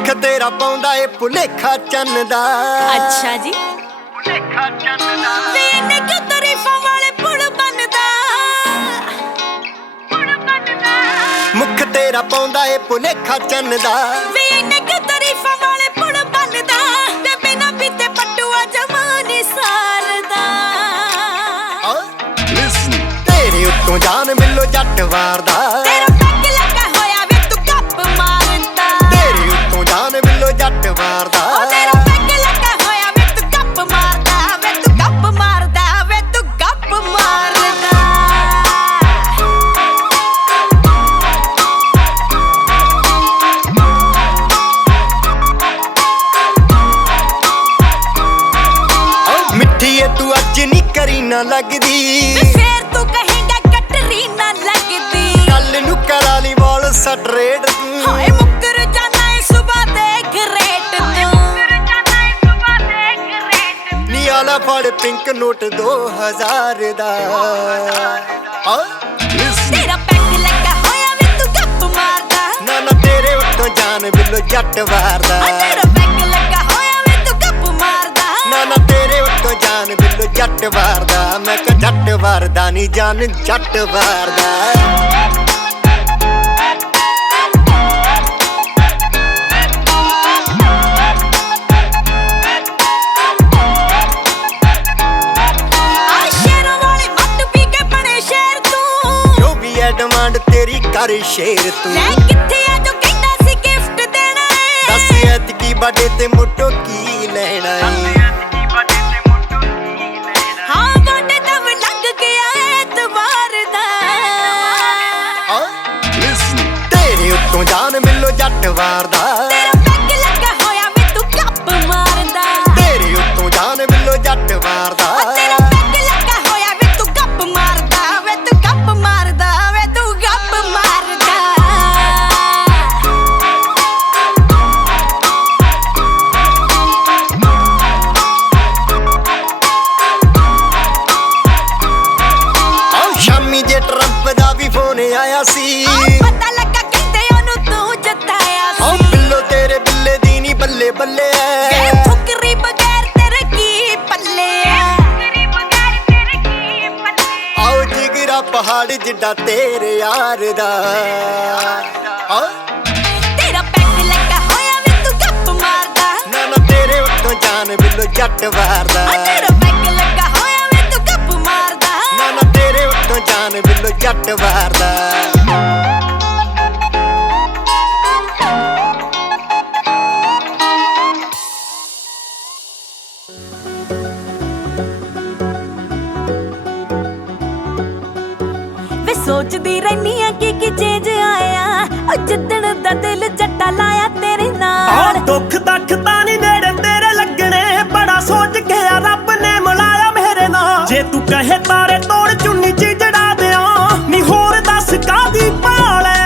ਮੁੱਖ ਤੇਰਾ ਪਾਉਂਦਾ ਏ ਭੁਲੇਖਾ ਚੰਨ ਦਾ। ਅੱਛਾ ਜੀ ਭੁਲੇਖਾ ਚੰਨ ਦਾ। ਵੇ ਇਹਨੇ ਕਿਉਂ ਤਾਰੀਫਾਂ ਵਾਲੇ ਪੁੜ ਬਣਦਾ। ਮੁੱਖ ਤੇਰਾ ਪਾਉਂਦਾ ਏ ਭੁਲੇਖਾ ਚੰਨ ਦਾ। ਵੇ ਇਹਨੇ ਕਿਉਂ ਤਾਰੀਫਾਂ ਵਾਲੇ ਪੁੜ ਬਣਦਾ। ਤੇ ਬਿਨਾਂ ਪੀਤੇ ਪਟੂਆ ਜਮਾਨੀ ਸਾਰਦਾ। ਤੇਰੇ ਉੱਤੋਂ ਜਾਨ ਮਿਲੋ ਜੱਟ ਵਾਰਦਾ। ਤੇਰਾ ਪੈਗ ਲੱਗਾ ਹੋਇਆ ਵੇ ਤੂੰ ਗੱਪ ਮਾਰਦਾ। ਤੇਰੇ ਉੱਤੋਂ ਜਾਨ ਮਿਲੋ ਜੱਟ ਵਾਰਦਾ। ਤੇਰਾ ਪੈਗ ਲੱਗਾ ਹੋਇਆ ਵੇ ਤੂੰ ਗੱਪ ਮਾਰਦਾ। ਵੇ ਤੂੰ ਗੱਪ ਮਾਰਦਾ। ਵੇ ਤੂੰ ਗੱਪ ਮਾਰਦਾ। ਮਿੱਠੀ ਏ ਤੂੰ ਅੱਜ ਨੀ ਕਰੀ ਨਾ ਲੱਗਦੀ। ਫੇਰ ਤੂੰ ਕਹੇਂਗਾ ਕਟਰੀ ਨਾ ਲੱਗਦੀ। ਕੱਲ ਨੂੰ ਕਰਾ ਲਈ ਵਾਲ ਸਟਰੇਟ ਤੂੰ। ਹਾਏ ਮੁੱਕਰ ਜਾਣਾ ਏ ਸੁਬਾ ਦੇਖ ਰੇਟ ਤੂੰ। ਨੀ ਆਲਾ ਫੜ ਪਿੰਕ ਨੋਟ 2000 ਦਾ। ਤੇਰਾ ਪੈਗ ਲੱਗਾ ਹੋਇਆ ਵੇ ਤੂੰ ਗੱਪ ਮਾਰਦਾ। ਨਾ ਤੇਰੇ ਉੱਤੋਂ ਜਾਨ ਮਿਲੋ ਜੱਟ ਵਾਰਦਾ। ਤੇਰਾ ਪੈਗ ਲੱਗਾ ਹੋਇਆ ਵੇ ਤੂੰ ਗੱਪ ਮਾਰਦਾ। ਨਾ ਤੇਰੇ ਉੱਤੋਂ ਜਾਨ ਮਿਲੋ ਜੱਟ ਵਾਰਦਾ। ਮੈਂ ਕਿਹਾ ਜੱਟ ਵਾਰਦਾ ਨੀ ਜਾਨ ਜੱਟ ਵਾਰਦਾ। ਡਿਮਾਂਡ ਤੇਰੀ ਕਰ ਸ਼ੇਰ ਤੂੰ। ਲੈ ਕਿੱਥੇ ਆ ਜੋ ਕਹਿੰਦਾ ਸੀ ਗਿਫਟ ਦੇਣਾ ਏ। ਦੱਸ ਐਤਕੀ ਬਰਥਡੇ ਤੇ ਮੋਟੋ ਕੀ ਲੈਣਾ ਏ। ਹਾਂ ਬਰਥਡੇ ਤਾਂ ਵੀ ਲੰਘ ਗਿਆ ਐਤਵਾਰ ਦਾ। ਤੇਰੇ ਉੱਤੋਂ ਜਾਨ ਮਿਲੋ ਜੱਟ ਵਾਰਦਾ। ਤੇਰਾ ਪੈਗ ਲੱਗਾ ਹੋਇਆ ਵੇ ਤੂੰ ਗੱਪ ਮਾਰਦਾ। ਤੇਰੇ ਉੱਤੋਂ ਜਾਨ ਮਿਲੋ ਜੱਟ ਵਾਰਦਾ। ਤੇਰਾ ਪੈਗ ਲੱਗਾ ਹੋਇਆ ਵੇ ਤੂੰ ਗੱਪ ਮਾਰਦਾ। ਵੇ ਤੂੰ ਗੱਪ ਮਾਰਦਾ। ਵੇ ਤੂੰ ਗੱਪ ਮਾਰਦਾ। ਸ਼ਾਮੀ ਜੇ ਟਰੰਪ ਦਾ ਵੀ ਫੋਨ ਆਇਆ ਸੀ। ਪਤਾ ਲੱਗਾ ਕਹਿੰਦੇ ਉਹਨੂੰ ਤੂੰ ਜਿਤਾਇਆ ਸੀ। ਬਿੱਲੋ ਤੇਰੇ ਬਿੱਲੇ ਦੀ ਨੀ ਬੱਲੇ ਬੱਲੇ ਵੇ ਫੁਕਰੀ ਬਗੈਰ ਤੇਰੇ ਕੀ ਪੱਲੇ। ਆਓ ਜਿਗਰਾ ਪਹਾੜ ਜਿੱਡਾ ਤੇਰੇ ਯਾਰ ਦਾ। ਤੇਰਾ ਪੈਗ ਲੱਗਾ ਹੋਇਆ ਵੇ ਤੂੰ ਗੱਪ ਮਾਰਦਾ। ਨਾ ਤੇਰੇ ਉੱਤੋਂ ਜਾਨ ਮਿਲੋ ਜੱਟ ਵਾਰਦਾ। ਤੇਰਾ ਪੈਗ ਲੱਗਾ ਹੋਇਆ ਵੇ ਤੂੰ ਗੱਪ ਮਾਰਦਾ। ਨਾ ਤੇਰੇ ਉੱਤੋਂ ਜਾਨ ਮਿਲੋ ਜੱਟ ਵਾਰਦਾ। ਵੇ ਸੋਚਦੀ ਰਹਿਨੀ ਆ ਕਿ ਚੇਂਜ ਆਇਆ। ਉਹ ਜਿੱਦਣ ਦਾ ਦਿਲ ਜੱਟਾ ਲਾਇਆ ਤੇਰੇ ਨਾਲ। ਦੁੱਖ ਤੱਕ ਤਾਂ ਨੀ ਨੇੜੇ ਤੇਰੇ ਲੱਗਣੇ। ਬੜਾ ਸੋਚ ਕੇ ਆ ਰੱਬ ਨੇ ਮਿਲਾਇਆ ਮੇਰੇ ਨਾਲ। ਜੇ ਤੂੰ ਕਹੇ ਤਾਰੇ ਤੋੜ ਚੁੰਨੀ ਚ ਜੜਾ ਦਿਆਂ। ਨੀ ਹੋਰ ਦੱਸ ਕਾਦੀ ਭਾਲੇ।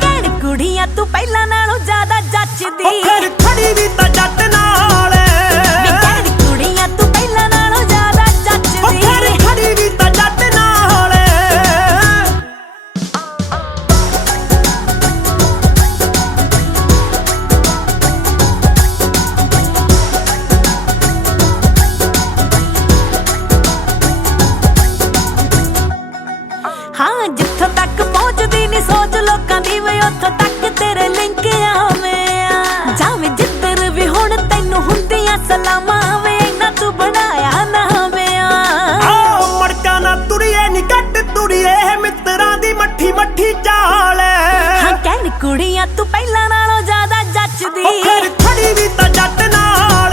ਕਹਿਣ ਕੁੜੀਆਂ ਤੂੰ ਪਹਿਲਾਂ ਨਾਲੋਂ ਜ਼ਿਆਦਾ ਜੱਚਦੀ। ਫਿਰ ਖੜੀ ਵੀ ਤਾਂ ਜੱਟ ਨਾਲ। ਕਹਿਣ ਕੁੜੀਆਂ ਤੂੰ ਪਹਿਲਾਂ ਨਾਲੋਂ ਜ਼ਿਆਦਾ ਜੱਚਦੀ। ਫਿਰ ਖੜੀ ਵੀ ਤਾਂ ਜੱਟ ਨਾਲ। ਹਾਂ ਜਿੱਥੋਂ ਤੱਕ ਪਹੁੰਚਦੀ ਨੀ ਸੋਚ ਲੋਕਾਂ ਦੀ ਵੇ ਉੱਥੋਂ ਤੱਕ ਤੇਰੇ ਲਿੰਕ ਆਵੇਂ ਆ। ਜਾਵੇਂ ਜਿੱਧਰ ਵੀ ਹੁਣ ਤੈਨੂੰ ਹੁੰਦੀਆਂ ਸਲਾਮਾਂ। ਵੇ ਇੰਨਾ ਤੂੰ ਬਣਾਇਆ ਨਾ ਹਮਿਆ। ਮੜਕਾ ਨਾ ਤੁਰੀਏ ਨੀ ਘੱਟ ਤੁਰੀਏ। ਮਿੱਤਰਾਂ ਦੀ ਮੱਠੀ ਮੱਠੀ ਚਾਲ। ਹਾਂ ਕਹਿਣ ਕੁੜੀਆਂ ਤੂੰ ਪਹਿਲਾਂ ਨਾਲੋਂ ਜ਼ਿਆਦਾ ਜੱਚਦੀ। ਫਿਰ ਖੜੀ ਵੀ ਤਾਂ ਜੱਟ ਨਾਲ।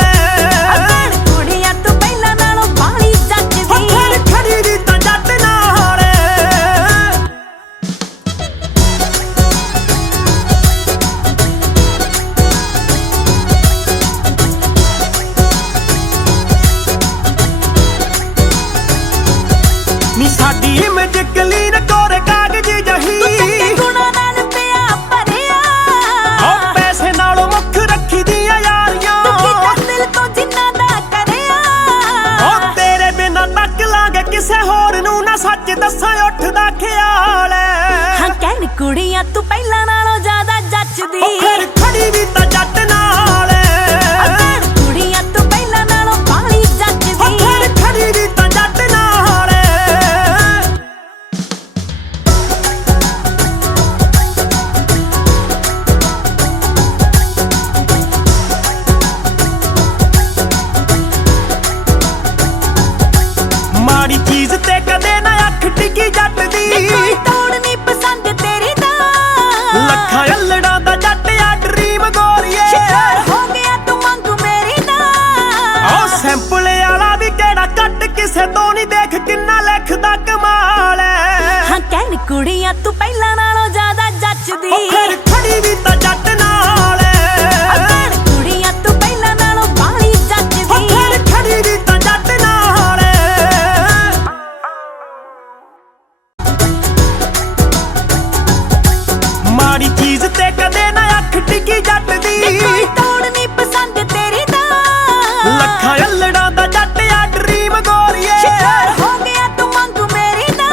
ਕਹਿਣ ਕੁੜੀਆਂ ਤੂੰ ਪਹਿਲਾਂ ਨਾਲੋਂ ਬਾਹਲੀ ਜੱਚਦੀ। ਫਿਰ ਖੜੀ ਵੀ ਤਾਂ ਜੱਟ ਨਾਲ। ਨੀ ਸਾਡੀ ਇਮੇਜ ਕਲੀਨ ਕੋਰੇ ਕਾਗਜ਼ ਜਹੀ। ਤੂੰ ਚੰਗੇ ਗੁਣਾਂ ਨਾਲ ਪਿਆ ਭਰਿਆ। ਪੈਸੇ ਨਾਲੋਂ ਮੁੱਖ ਰੱਖੀ ਦੀਆਂ ਯਾਰੀਆਂ। ਤੂੰ ਕੀਤਾ ਦਿਲ ਤੋਂ ਜਿੰਨਾ ਦਾ ਕਰਿਆ। ਤੇਰੇ ਬਿਨਾਂ ਤੱਕ ਲਾਂਗੇ ਕਿਸੇ ਹੋਰ ਨੂੰ ਨਾ। ਸੱਚ ਦੱਸਾਂ ਉੱਠਦਾ ਖਿਆਲ। ਹਾਂ ਕਹਿਣ ਕੁੜੀਆਂ ਤੂੰ ਪਹਿਲਾਂ ਨਾਲੋਂ ਜ਼ਿਆਦਾ ਜੱਚਦੀ। ਫਿਰ ਖੜੀ ਵੀ ਤਾਂ ਜੱਟ ਨਾਲ। ਕਿਸੇ ਤੋਂ ਨਹੀਂ, ਦੇਖ ਕਿੰਨਾ ਲਿਖਦਾ ਕਮਾਲ ਐ। ਹਾਂ ਕਹਿਣ ਕੁੜੀਆਂ ਤੂੰ ਪਹਿਲਾਂ ਨਾਲੋਂ ਜ਼ਿਆਦਾ ਜੱਚਦੀ, ਉਹ ਫਿਰ ਖੜੀ ਵੀ ਤਾਂ ਜੱਟ ਨਾਲ ਐ। ਕਹਿਣ ਕੁੜੀਆਂ ਤੂੰ ਪਹਿਲਾਂ ਨਾਲੋਂ ਬਾਹਲੀ ਜੱਚਦੀ, ਉਹ ਫਿਰ ਖੜੀ ਵੀ ਤਾਂ ਜੱਟ ਨਾਲ ਐ। ਮਾੜੀ ਚੀਜ਼ ਤੇ ਕਦੇ ਨਾ ਅੱਖ ਟਿਕੀ ਜੱਟ ਦੀ, ਕੋਈ ਤੋੜ ਨੀ ਪਸੰਦ ਤੇਰੀ ਦਾ। ਲੱਖਾਂ ਅਲੜਾਂ ਦਾ ਜੱਟ ਆ ਡਰੀਮ ਗੋਰੀਏ, ਸ਼ਿਕਾਰ ਹੋ ਗਿਆ ਤੂੰ ਮੰਗ ਮੇਰੀ ਦਾ।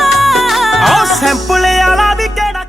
ਉਹ ਸੈਂਪਲ ਵਾਲਾ ਵੀ ਕਿਹੜਾ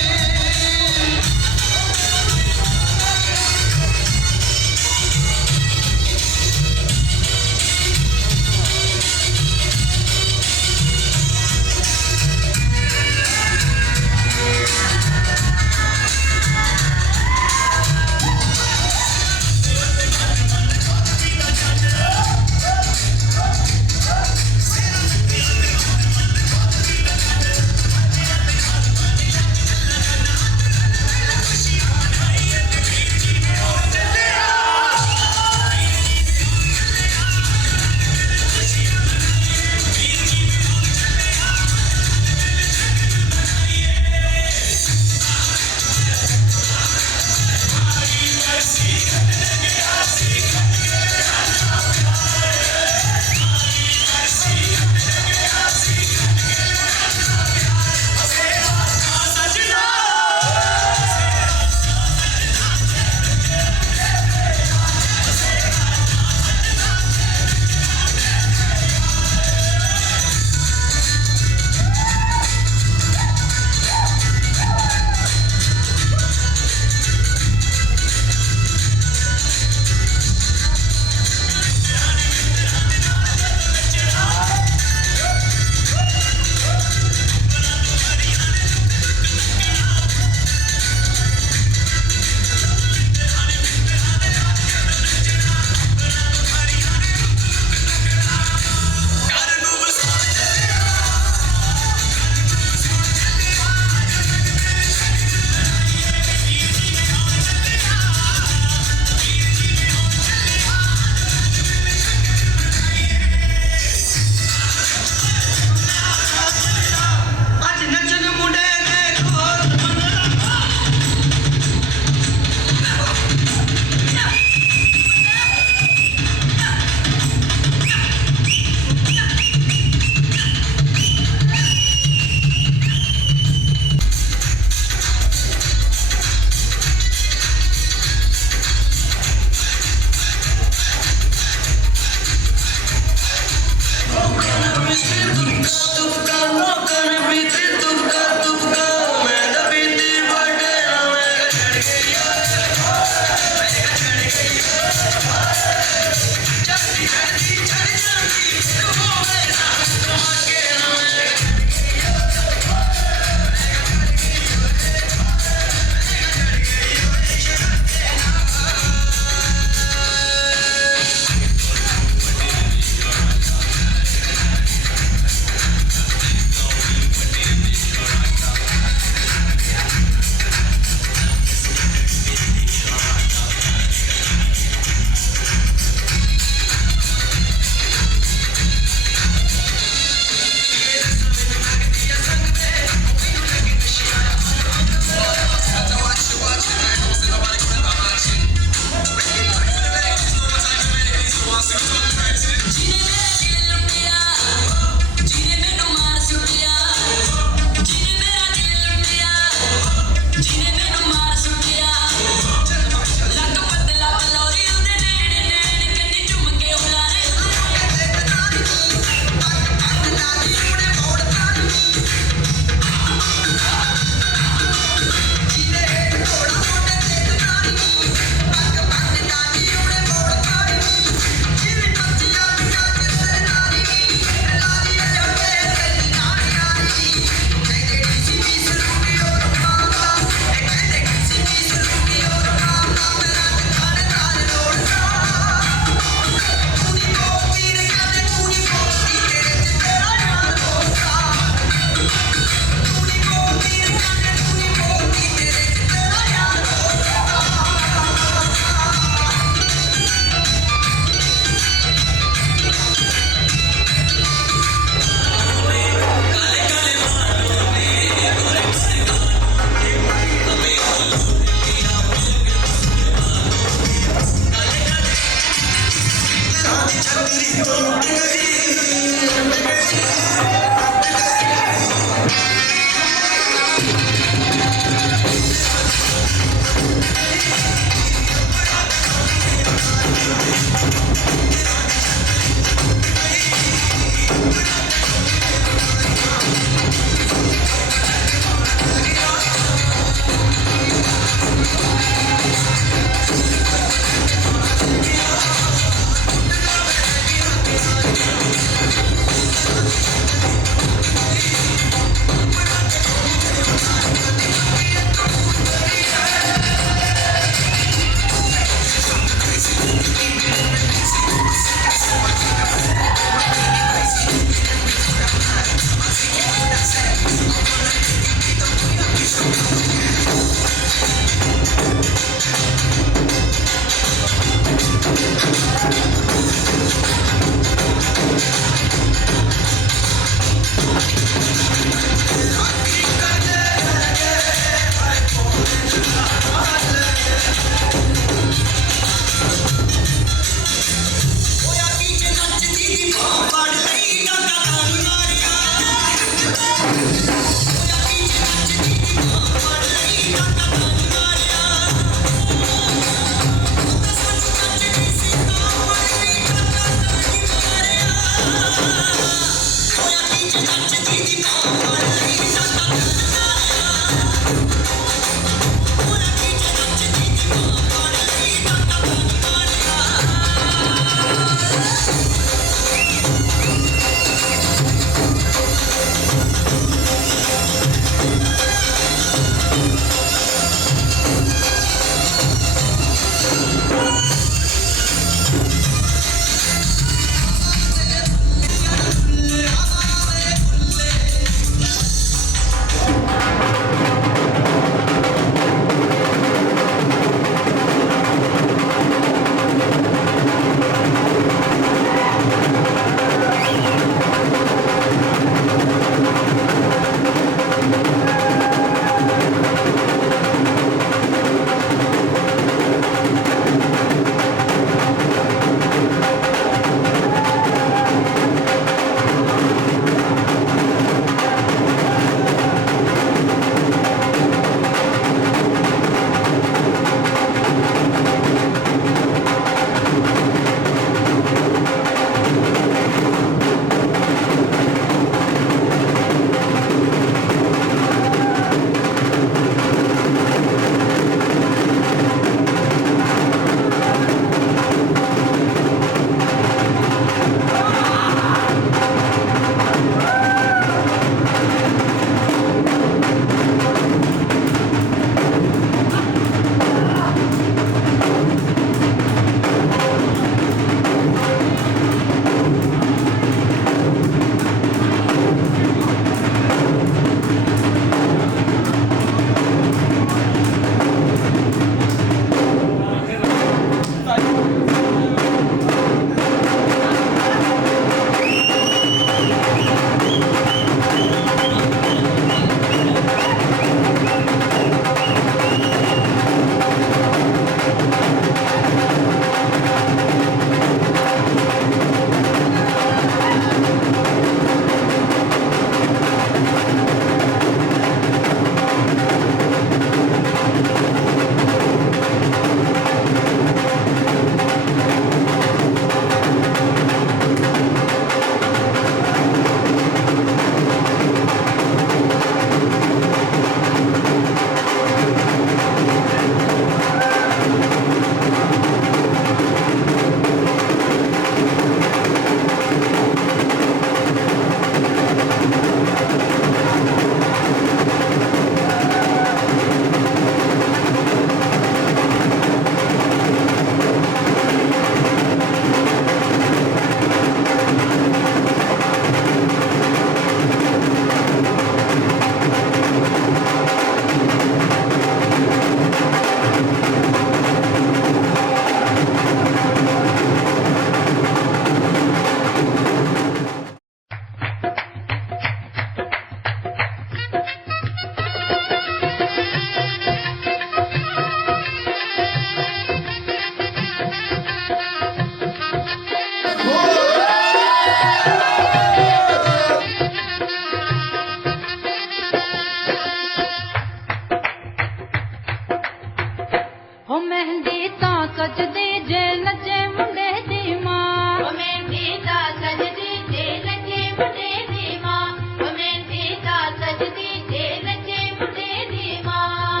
ਹੋ ਮਹਿੰਦੀ ਤਾਂ ਸਜਦੀ ਜੇ ਨੱਚੇ ਮੁੰਡੇ ਦੀ ਮਾਂ, ਹੋ ਮਹਿੰਦੀ ਤਾਂ ਸਜਦੀ ਜੇ ਨੱਚੇ ਮੁੰਡੇ ਦੀ ਮਾਂ, ਹੋ ਮਹਿੰਦੀ ਤਾਂ ਸਜਦੀ ਜੇ ਨੱਚੇ ਮੁੰਡੇ ਦੀ ਮਾਂ।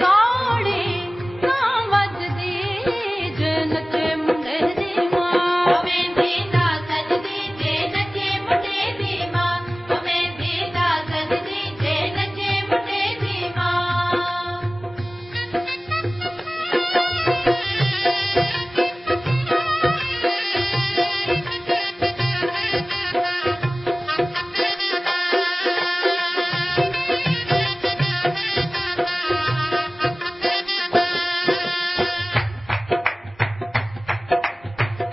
ਤਾੜੀ ਤਾਂ ਵੱਜਦੀ ਜੇ ਨੱਚੇ ਮੁੰਡੇ ਦੀ ਮਾਂ, ਹੋ ਮਹਿੰਦੀ ਤਾਂ ਸਜਦੀ ਜੇ ਨੱਚੇ ਮੁੰਡੇ ਦੀ ਮਾਂ, ਹੋ ਮਹਿੰਦੀ ਤਾਂ ਸਜਦੀ ਜੇ ਨੱਚੇ ਮੁੰਡੇ ਦੀ ਮਾਂ।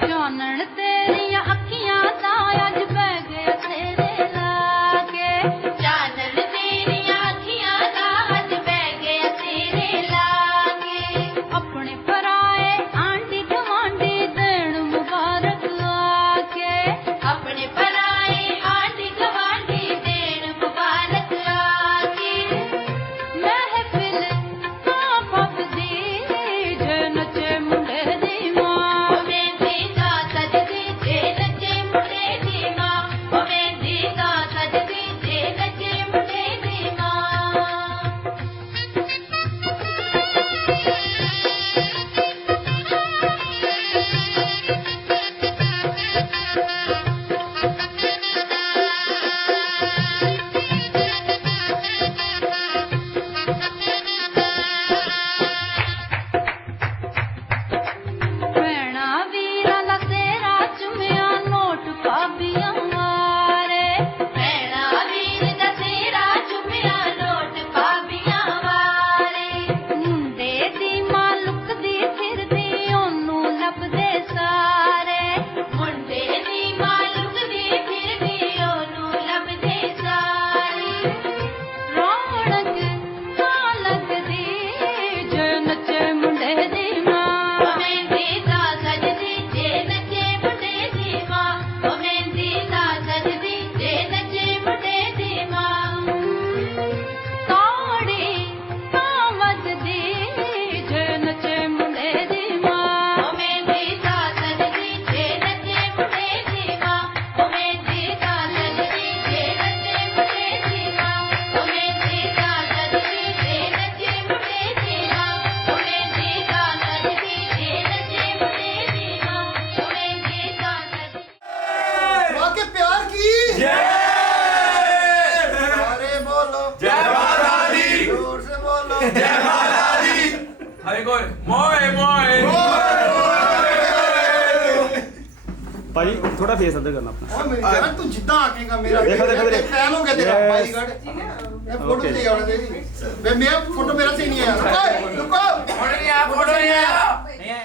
ਚਾਨਣ ਤੇਰੀਆਂ ਅੱਖੀਆਂ ਦਾ ਅੱਜ ਪੈ ਗਿਆ ਤੇਰੇ ਲਾਗੇ, ਚਾਨਣ ਤੇਰੀਆਂ ਅੱਖੀਆਂ ਦਾ ਅੱਜ ਪੈ ਗਿਆ ਤੇਰੇ ਲਾਗੇ। ਆਪਣੇ ਪਰਾਏ ਆਂਢੀ ਗੁਆਂਢੀ ਦੇਣ ਮੁਬਾਰਕ ਆਕੇ, ਆਪਣੇ ਪਰਾਏ ਆਂਢੀ ਗੁਆਂਢੀ ਦੇਣ ਮੁਬਾਰਕ ਆਕੇ। ਮਹਿਫਿਲ ਤਾਂ ਫੱਬਦੀ ਜੇ ਨੱਚੇ ਮੁੰਡੇ ਦੀ ਮਾਂ, ਹੋ ਮਹਿੰਦੀ ਤਾਂ ਸਜਦੀ ਜੇ ਨੱਚੇ ਮੁੰਡੇ ਦੀ ਮਾਂ, ਹੋ ਮਹਿੰਦੀ ਤਾਂ ਸਜਦੀ ਜੇ ਨੱਚੇ ਮੁੰਡੇ ਦੀ ਮਾਂ। ਭੈਣਾਂ ਵੀਰਾਂ ਦਾ ਤੇਰਾ ਚੁੰਮਿਆ ਨੋਟ ਭਾਬੀਆਂ ਵਾਰੇ, ਭੈਣਾਂ ਵੀਰ ਦਾ ਤੇਰਾ ਚੁੰਮਿਆ ਨੋਟ ਭਾਬੀਆਂ ਵਾਰੇ। ਮੁੰਡੇ ਦੀ ਮਾਂ ਲੁਕਦੀ ਫਿਰਦੀ ਉਹਨੂੰ ਲੱਭਦੇ ਸਾਰੇ, ਮੁੰਡੇ ਦੀ ਮਾਂ ਲੁਕਦੀ ਫਿਰਦੀ ਉਹਨੂੰ ਲੱਭਦੇ ਸਾਰੇ। ਰੌਣਕ ਤਾਂ ਲੱਗਦੀ ਜੇ ਨੱਚੇ ਮੁੰਡੇ ਦੀ ਮਾਂ, ਹੋ ਮਹਿੰਦੀ ਤਾਂ ਸਜਦੀ ਜੇ ਨੱਚੇ ਮੁੰਡੇ ਦੀ ਮਾਂ, ਹੋ ਮਹਿੰਦੀ ਤਾਂ ਸਜਦੀ ਜੇ ਨੱਚੇ ਮੁੰਡੇ ਦੀ ਮਾਂ। ਤਾੜੀ ਤਾਂ ਵੱਜਦੀ ਜੇ ਨੱਚੇ ਮੁੰਡੇ ਦੀ ਮਾਂ, ਹੋ ਮਹਿੰਦੀ ਤਾਂ ਸਜਦੀ ਜੇ ਨੱਚੇ ਮੁੰਡੇ ਦੀ ਮਾਂ, ਹੋ ਮਹਿੰਦੀ ਤਾਂ ਸਜਦੀ ਜੇ ਨੱਚੇ ਮੁੰਡੇ ਦੀ ਮਾਂ, ਹੋ ਮਹਿੰਦੀ ਤਾਂ ਸਜਦੀ ਜੇ ਨੱਚੇ ਮੁੰਡੇ ਦੀ ਮਾਂ, ਹੋ ਮਹਿੰਦੀ ਤਾਂ ਸਜਦੀ ਜੇ ਨੱਚੇ ਮੁੰਡੇ ਦੀ ਮਾਂ, ਹੋ ਮਹਿੰਦੀ ਤਾਂ ਸਜਦੀ। वाके प्यार की अरे बोलो जय माता दी, जोर से बोलो जय माता दी। हरे कोई मोए मोए ਭਾਈ ਥੋੜਾ ਫੇਸ ਅੱਧਰ ਕਰਨਾ ਆਪਣਾ। और मेरी जान तू जिद्दां आकेगा मेरा देखो, देखो, देखो। फैन हो गया तेरा Yes. बाईगार्ड ये फोटो Okay. ले आने दे मैं फोटो मेरा सही नहीं आया रुको रुको फोटो नहीं आया, फोटो नहीं आया।